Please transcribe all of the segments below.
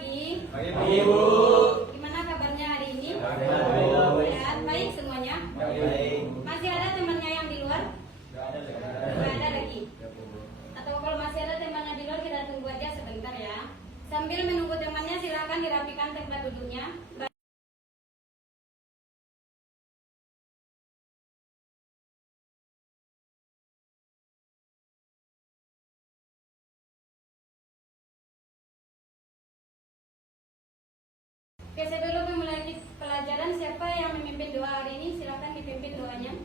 pagi. Pagi Bu. Gimana kabarnya hari ini? Baik. Sehat, baik semuanya? Baik. Masih ada temannya yang di luar? Nggak ada lagi. Atau kalau masih ada temannya di luar, kita tunggu aja sebentar ya. Sambil menunggu temannya, silakan dirapikan tempat duduknya. Oke, sebelum memulai pelajaran, siapa yang memimpin doa hari ini? Silakan dipimpin doanya.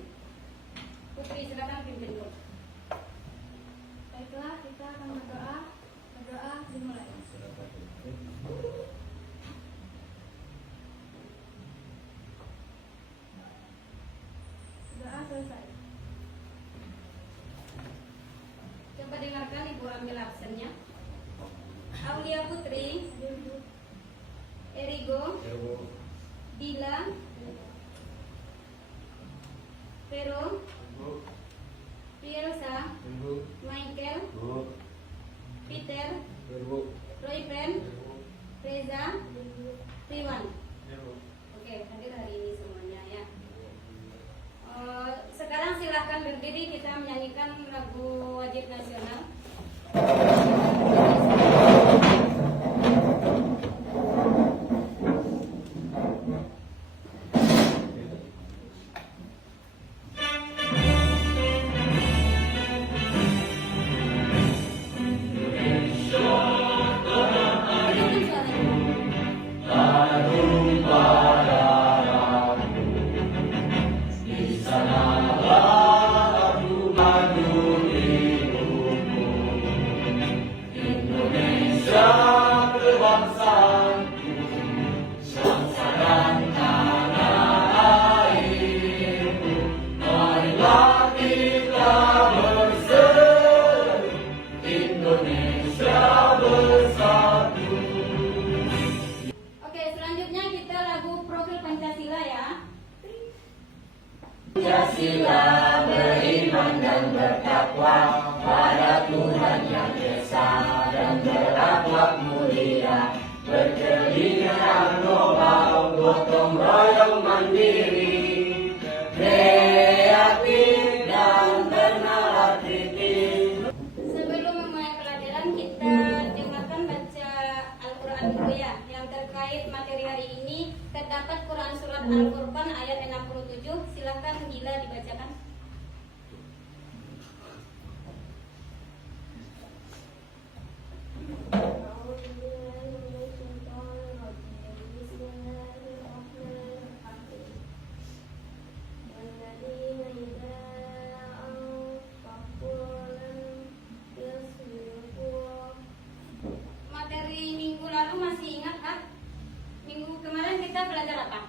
Putri, silakan pimpin doa. Baiklah, kita akan berdoa. Berdoa dimulai. Doa selesai. Coba dengarkan, Ibu ambil absennya. Aulia Putri, Erigo, Dila, Vero, Pielsa, Michael, Peter, Roy Prem, Reza, Riwan. Oke, hadir hari ini semuanya ya. Sekarang silakan berdiri, kita menyanyikan lagu wajib nasional. Oke, selanjutnya kita lagu Profil Pancasila ya. Pancasila beriman dan bertakwa pada Tuhan yang Esa dan berakhlak mulia, berkeinginan global, gotong royong mandiri, kreatif dan bernalar kritis. Sebelum memulai pelajaran, kita dengarkan baca Al-Quran dulu ya. Yang terkait materi hari ini terdapat Quran Surat Al-Furqan ayat 67. Silakan Gila dibacakan. Materi minggu lalu masih ingat kan? Minggu kemarin kita belajar apa?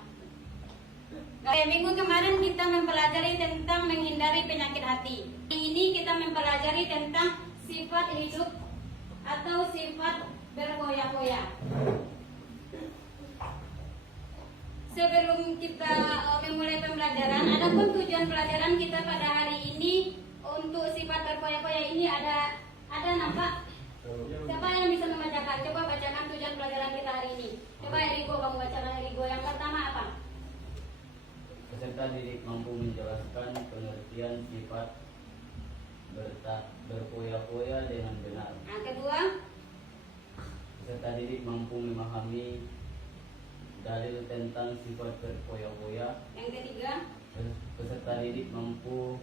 Minggu kemarin kita mempelajari tentang menghindari penyakit hati. Ini kita mempelajari tentang sifat hidup atau sifat berfoya-foya. Sebelum kita memulai pembelajaran, adapun tujuan pelajaran kita pada hari ini untuk sifat berfoya-foya ini ada nampak? Siapa yang bisa membacakan? Coba bacakan tujuan pelajaran kita hari ini. Coba Erigo, kamu bacakan Erigo. Yang pertama apa? Peserta didik mampu menjelaskan pengertian sifat berfoya-foya dengan benar. Yang kedua, Peserta didik mampu memahami dalil tentang sifat berfoya-foya. yang ketiga, Peserta didik mampu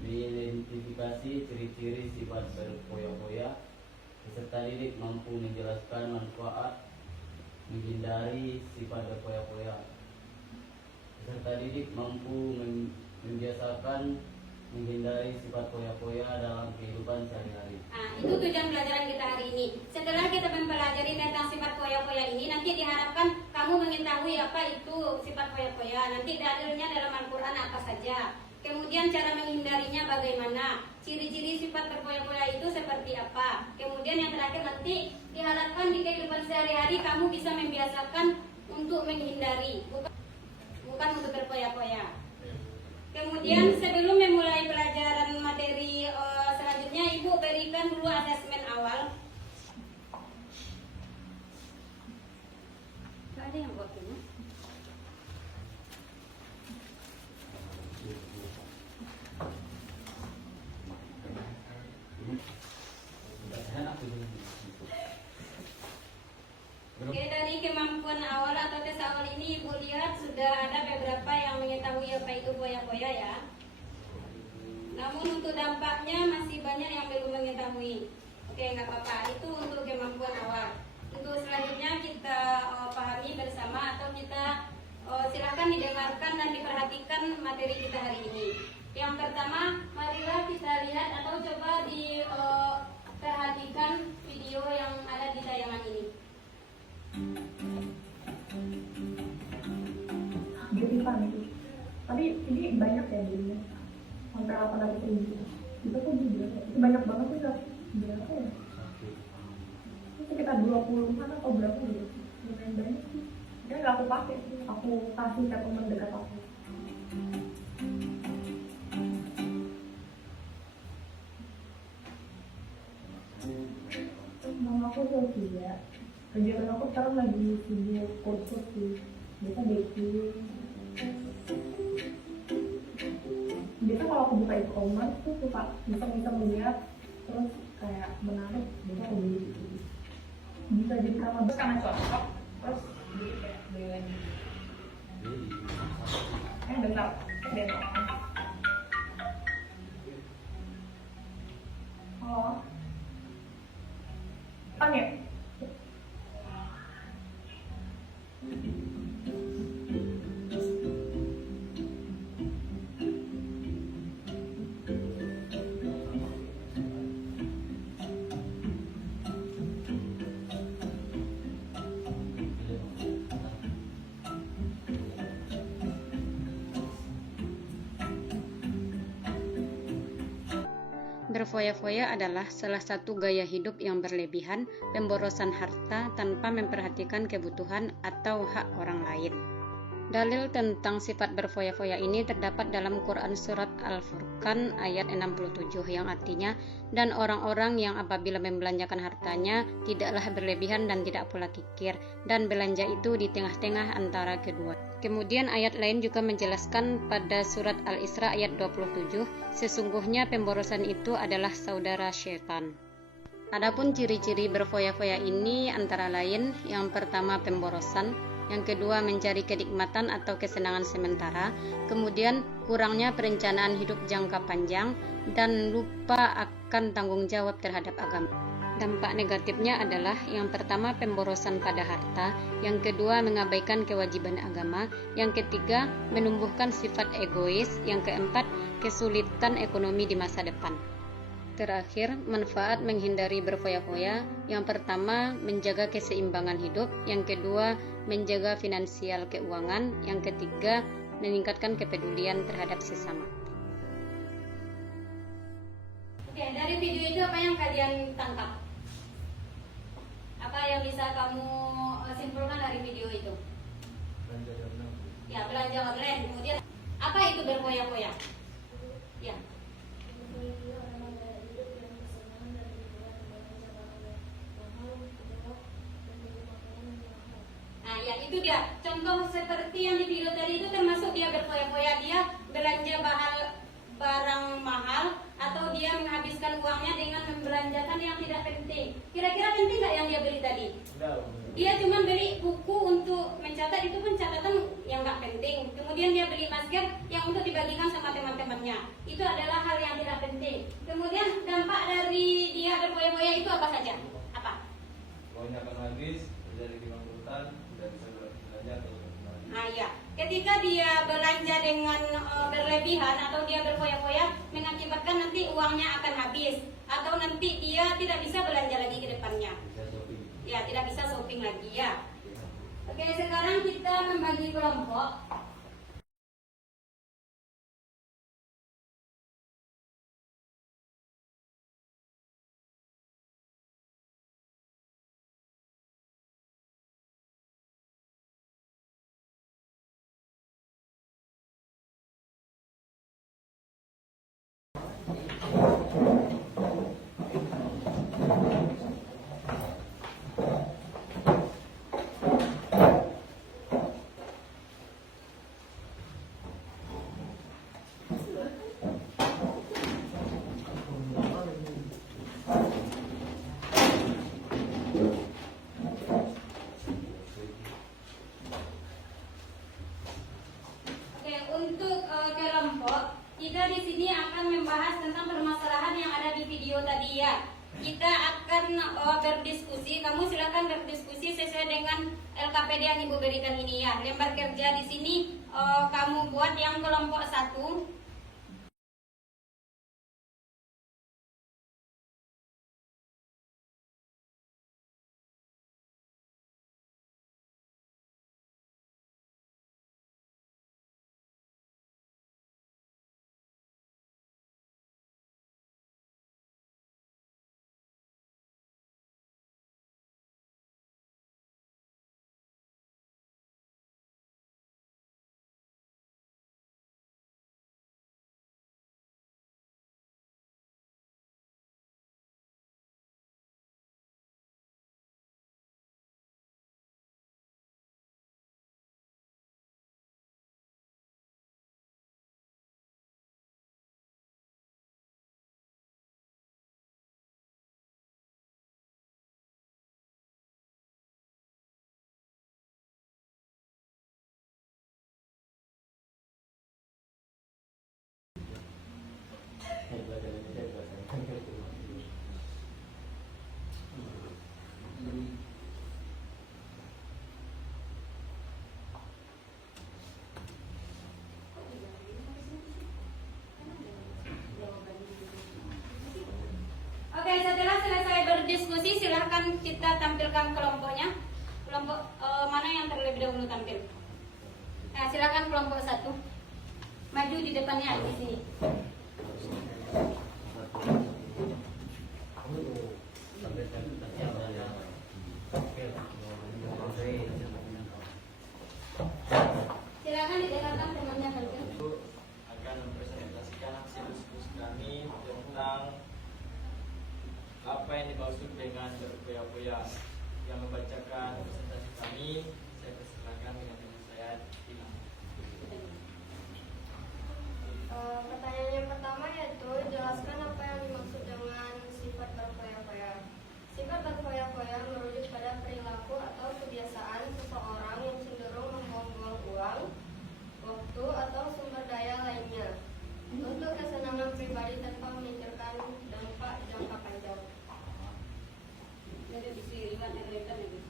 mengidentifikasi ciri-ciri sifat berfoya-foya. Peserta didik mampu menjelaskan manfaat menghindari sifat berfoya-foya. Peserta didik mampu membiasakan menghindari sifat foya-foya dalam kehidupan sehari-hari. nah itu tujuan pelajaran kita hari ini. Setelah kita mempelajari tentang sifat foya-foya ini, nanti diharapkan kamu mengetahui apa itu sifat foya-foya. Nanti dalilnya dalam Al-Quran apa saja. Kemudian cara menghindarinya bagaimana, ciri-ciri sifat berfoya-foya itu seperti apa. Kemudian yang terakhir nanti diharapkan di kehidupan sehari-hari kamu bisa membiasakan untuk menghindari, bukan untuk berfoya-foya. Kemudian sebelum memulai pelajaran materi selanjutnya, Ibu berikan dulu asesmen awal. Ada yang buat ini? Oke, dari kemampuan awal atau tes awal ini Ibu lihat sudah ada beberapa yang mengetahui apa itu foya-foya ya. Namun untuk dampaknya masih banyak yang belum mengetahui. Oke, nggak apa-apa. Itu untuk kemampuan awal. Untuk selanjutnya kita pahami bersama atau kita silakan didengarkan dan diperhatikan materi kita hari ini. Yang pertama, marilah kita lihat atau coba diperhatikan video yang ada di tayangan ini. Beauty fun itu, tapi ini banyak ya dulunya sampai 800.000. Itu kok juga itu banyak banget sih, berapa ya? Itu sekitar 20-an atau berapa gitu, lumayan banyak sih. Dia nggak aku pakai sih, aku kasih ke teman dekat aku. Nama aku Sofia. Kegiatan aku sekarang lagi video kursus sih, biasa baking. Biasa kalau aku buka e-commerce tuh suka bisa melihat terus kayak menarik, biasa aku beli gitu. Bisa jadi karena cocok, terus beli kayak beli lagi. Bentar, bentar. Oh, kan ya? Berfoya-foya adalah salah satu gaya hidup yang berlebihan, pemborosan harta tanpa memperhatikan kebutuhan atau hak orang lain. Dalil tentang sifat berfoya-foya ini terdapat dalam Quran Surat Al-Furqan ayat 67 yang artinya, dan orang-orang yang apabila membelanjakan hartanya tidaklah berlebihan dan tidak pula kikir, dan belanja itu di tengah-tengah antara kedua. Kemudian ayat lain juga menjelaskan pada Surat Al-Isra ayat 27, sesungguhnya pemborosan itu adalah saudara syaitan. Adapun ciri-ciri berfoya-foya ini antara lain, yang pertama pemborosan, yang kedua mencari kenikmatan atau kesenangan sementara, kemudian kurangnya perencanaan hidup jangka panjang, dan lupa akan tanggung jawab terhadap agama. Dampak negatifnya adalah yang pertama pemborosan pada harta, yang kedua mengabaikan kewajiban agama, yang ketiga menumbuhkan sifat egois, yang keempat kesulitan ekonomi di masa depan. Terakhir, manfaat menghindari berfoya-foya. Yang pertama, menjaga keseimbangan hidup. Yang kedua, menjaga finansial keuangan. Yang ketiga, meningkatkan kepedulian terhadap sesama. Oke, dari video itu apa yang kalian tangkap? Apa yang bisa kamu simpulkan dari video itu? Ya, belanja online. Kemudian, apa itu berfoya-foya? Ya. Nah, ya itu dia. Contoh seperti yang di video tadi itu termasuk dia berfoya-foya, dia belanja barang mahal atau dia menghabiskan uangnya dengan membelanjakan yang tidak penting. Kira-kira penting nggak yang dia beli tadi? Dia cuma beli buku untuk mencatat, itu pun catatan yang nggak penting. Kemudian dia beli masker yang untuk dibagikan sama teman-temannya. Itu adalah hal yang tidak penting. Kemudian dampak dari dia berfoya-foya itu apa saja? Apa? Uangnya akan habis, terjadi kebangkrutan, tidak bisa belanja atau kembali. Nah ya, ketika dia belanja dengan berlebihan atau dia berfoya-foya, mengakibatkan nanti uangnya akan habis atau nanti dia tidak bisa belanja lagi ke depannya. Ya, tidak bisa shopping lagi ya. Oke, sekarang kita membagi kelompok. berdiskusi, kamu silakan berdiskusi sesuai dengan LKPD yang Ibu berikan ini ya. Lembar kerja di sini kamu buat yang kelompok 1. Oke, setelah selesai berdiskusi, silahkan kita tampilkan kelompoknya. Kelompok mana yang terlebih dahulu tampil? Nah, silahkan kelompok 1. Maju di depannya di sini. Silakan didengarkan temannya tampil. Akan mempresentasikan hasil diskusi kami tentang apa yang dimaksud dengan berfoya-foya. Yang membacakan presentasi kami, saya persilakan dengan teman saya Tina. Pertanyaan yang pertama yaitu jelaskan apa yang dimaksud dengan sifat berfoya-foya. Sifat berfoya-foya merujuk pada perilaku atau kebiasaan seseorang yang cenderung membuang-buang uang, waktu atau sumber daya lainnya untuk kesenangan pribadi tanpa memikirkan dampak jangka panjang. Jadi bisa lihat yang letter ini.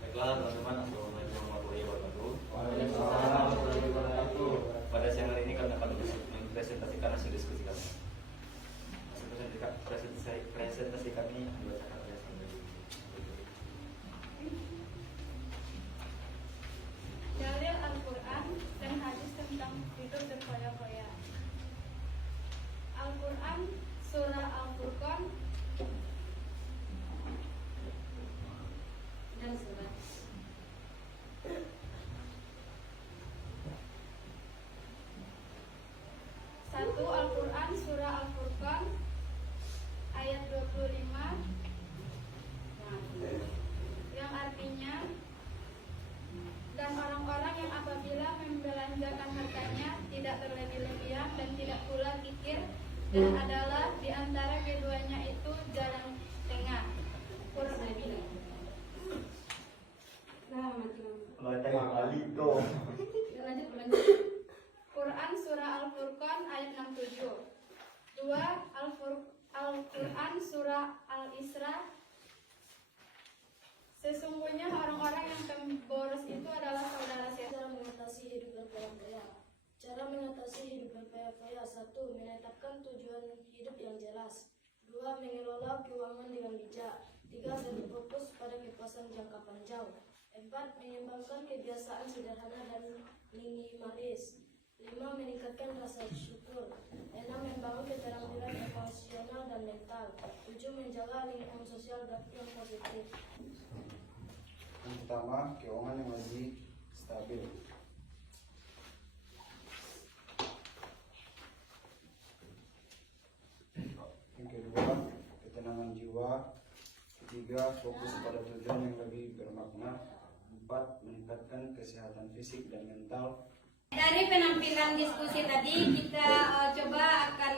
Baiklah teman-teman, Assalamualaikum warahmatullahi wabarakatuh. Waalaikumsalam warahmatullahi wabarakatuh. Pada siang hari ini kami akan mempresentasikan hasil diskusi kami. Hasil presentasi kami dibacakan oleh Sandra. Dalil Al-Quran dan hadis tentang hidup berfoya-foya. Al-Quran Surah Al-Furqan Dan surat. Satu Al-Quran Surah Al-Furqan ayat 25 yang artinya, dan orang-orang yang apabila membelanjakan hartanya tidak berlebih-lebihan dan tidak pula kikir, dan adalah di antara keduanya itu jalan tengah. Quran Surah Al-Furqan ayat 67. 2. Al-Quran Surah Al-Isra. Sesungguhnya orang-orang yang pemboros itu adalah saudara Cara mengatasi hidup berfoya-foya. Cara mengatasi hidup berfoya-foya: 1. Menetapkan tujuan hidup yang jelas. 2. Mengelola keuangan dengan bijak. 3. Berfokus pada kepuasan jangka panjang. 4. Mengembangkan kebiasaan sederhana dan minimalis. 5. Meningkatkan rasa syukur. 6. Membangun keterampilan emosional dan mental. 7. Menjaga lingkungan sosial yang positif. Yang pertama, keuangan yang lebih stabil. Yang kedua, ketenangan jiwa. Ketiga, fokus pada tujuan yang lebih bermakna. 4. Meningkatkan kesehatan fisik dan mental. Dari penampilan diskusi tadi kita coba akan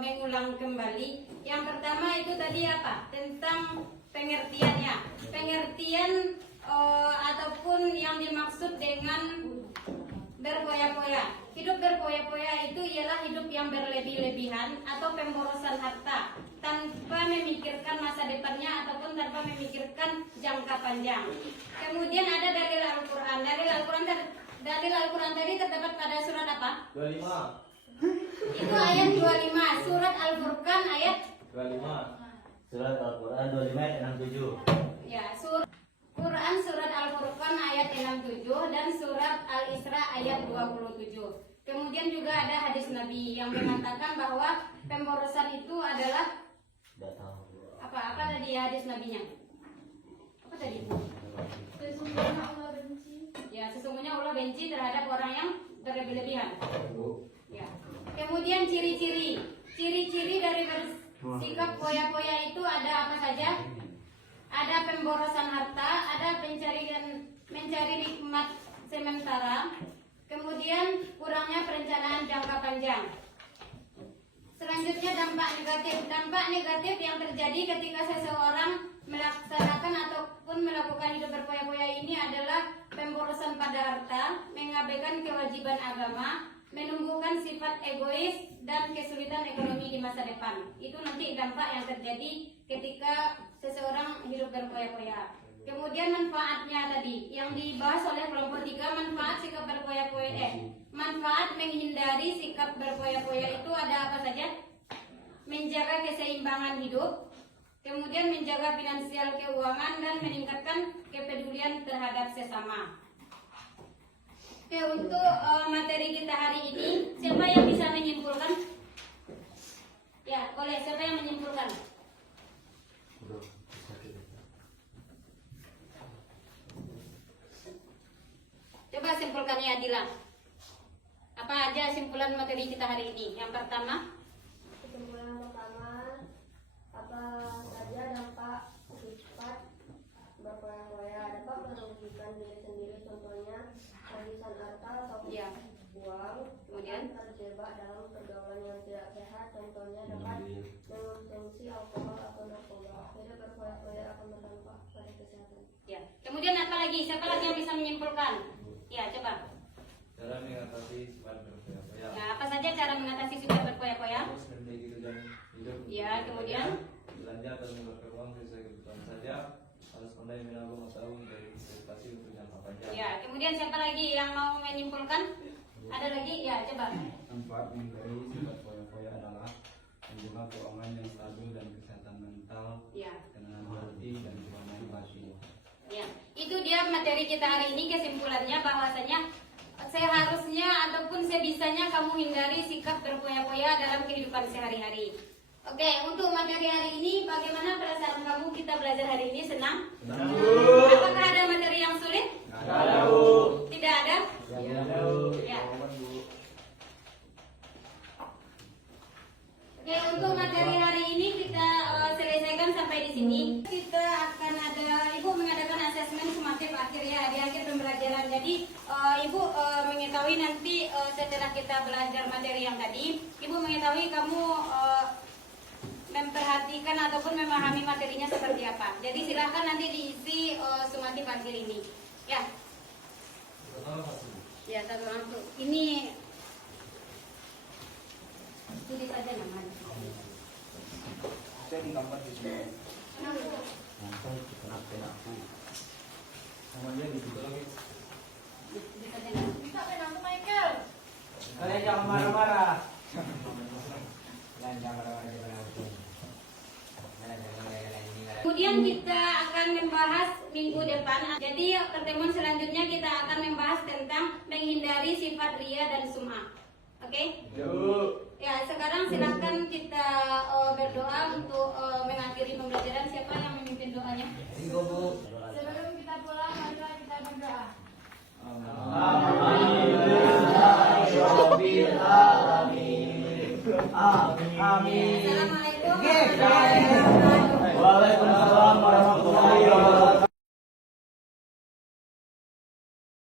mengulang kembali. Yang pertama itu tadi apa? Tentang pengertiannya. Pengertian ataupun yang dimaksud dengan berfoya-foya. Hidup berfoya-foya itu ialah hidup yang berlebih-lebihan atau pemborosan harta tanpa memikirkan masa depannya ataupun tanpa memikirkan jangka panjang. Kemudian ada dalil Al-Quran. Dalil Al-Quran tadi terdapat pada surat apa? 25. Itu ayat 25. Surat Al-Furqan ayat 25. Surat Al-Quran 25 ayat 67. ya, Quran surat Al-Furqan ayat 67 dan surat Al-Isra ayat 27. Kemudian juga ada hadis Nabi yang mengatakan bahwa pemborosan itu adalah Tidak tahu. apa tadi hadis Nabinya? Apa tadi? Sesungguhnya Allah benci. Ya, sesungguhnya Allah benci terhadap orang yang berlebih-lebihan. Ya. Kemudian ciri-ciri dari bersikap foya-foya itu ada apa saja? Ada pemborosan harta, ada mencari nikmat sementara, kemudian kurangnya perencanaan jangka panjang. Selanjutnya dampak negatif. Dampak negatif yang terjadi ketika seseorang melaksanakan ataupun melakukan hidup berfoya-foya ini adalah pemborosan pada harta, mengabaikan kewajiban agama, menumbuhkan sifat egois dan kesulitan ekonomi di masa depan. Itu nanti dampak yang terjadi ketika seseorang hidup berfoya-foya. Kemudian manfaatnya tadi yang dibahas oleh kelompok 3, manfaat sikap berfoya-foya. Manfaat menghindari sikap berfoya-foya itu ada apa saja? Menjaga keseimbangan hidup, kemudian menjaga finansial keuangan dan meningkatkan kepedulian terhadap sesama. Oke, untuk materi kita hari ini, siapa yang bisa menyimpulkan? Ya, boleh. Siapa yang menyimpulkan? Coba simpulkannya Adila. Apa aja simpulan materi kita hari ini? Yang pertama, Kesimpulan pertama, apa saja dampak sifat berfoya-foya dapat merugikan diri sendiri, contohnya kehabisan harta atau ya. uang, Kemudian? terjebak dalam pergaulan yang tidak sehat, contohnya dapat mengkonsumsi alkohol atau narkoba. Tidak berfoya-foya akan berdampak pada kesehatan. Ya. Kemudian apa lagi? Siapa lagi yang bisa menyimpulkan? Ya, coba. Cara mengatasi sifat berfoya-foya. Ya, apa saja cara mengatasi sifat berfoya-foya? Terus memiliki tujuan hidup. Ya, kemudian? Belanja atau mengeluarkan uang sesuai kebutuhan saja. Harus pandai menabung atau berinvestasi untuk jangka panjang. Ya, kemudian siapa lagi yang mau menyimpulkan? Ada lagi? Ya, coba. Manfaat menghindari sifat foya-foya adalah menjaga keuangan yang stabil dan kesehatan mental, Ya. ketenangan hati dan keamanan batin. Ya, itu dia materi kita hari ini. Kesimpulannya bahwasanya seharusnya ataupun sebisanya kamu hindari sikap berfoya-foya dalam kehidupan sehari-hari. Oke, untuk materi hari ini bagaimana perasaan kamu? Kita belajar hari ini senang? Apakah ada materi yang sulit? Tidak ada? Ya. Oke, untuk materi hari ini kita selesaikan sampai di sini. Kita akan Ibu mengadakan asesmen sumatif akhir ya, di akhir pembelajaran. Jadi Ibu mengetahui nanti setelah kita belajar materi yang tadi, Ibu mengetahui kamu memperhatikan ataupun memahami materinya seperti apa. Jadi silahkan nanti diisi sumatif akhir ini. Ya. Ya, satu langsung. Ini tulis aja namanya. Saya di gambar di sini. Kenapa aku? Sama dia di situ lagi. Tulis aja namanya. Bisa penang Michael. Kalian jangan marah-marah. Kemudian kita akan membahas minggu depan. Jadi pertemuan selanjutnya kita akan membahas tentang menghindari sifat ria dan sum'ah. Oke? Ya, sekarang silahkan kita berdoa untuk mengakhiri pembelajaran. Siapa yang memimpin doanya? Sebelum kita pulang, marilah kita berdoa. Assalamualaikum warahmatullahi wabarakatuh.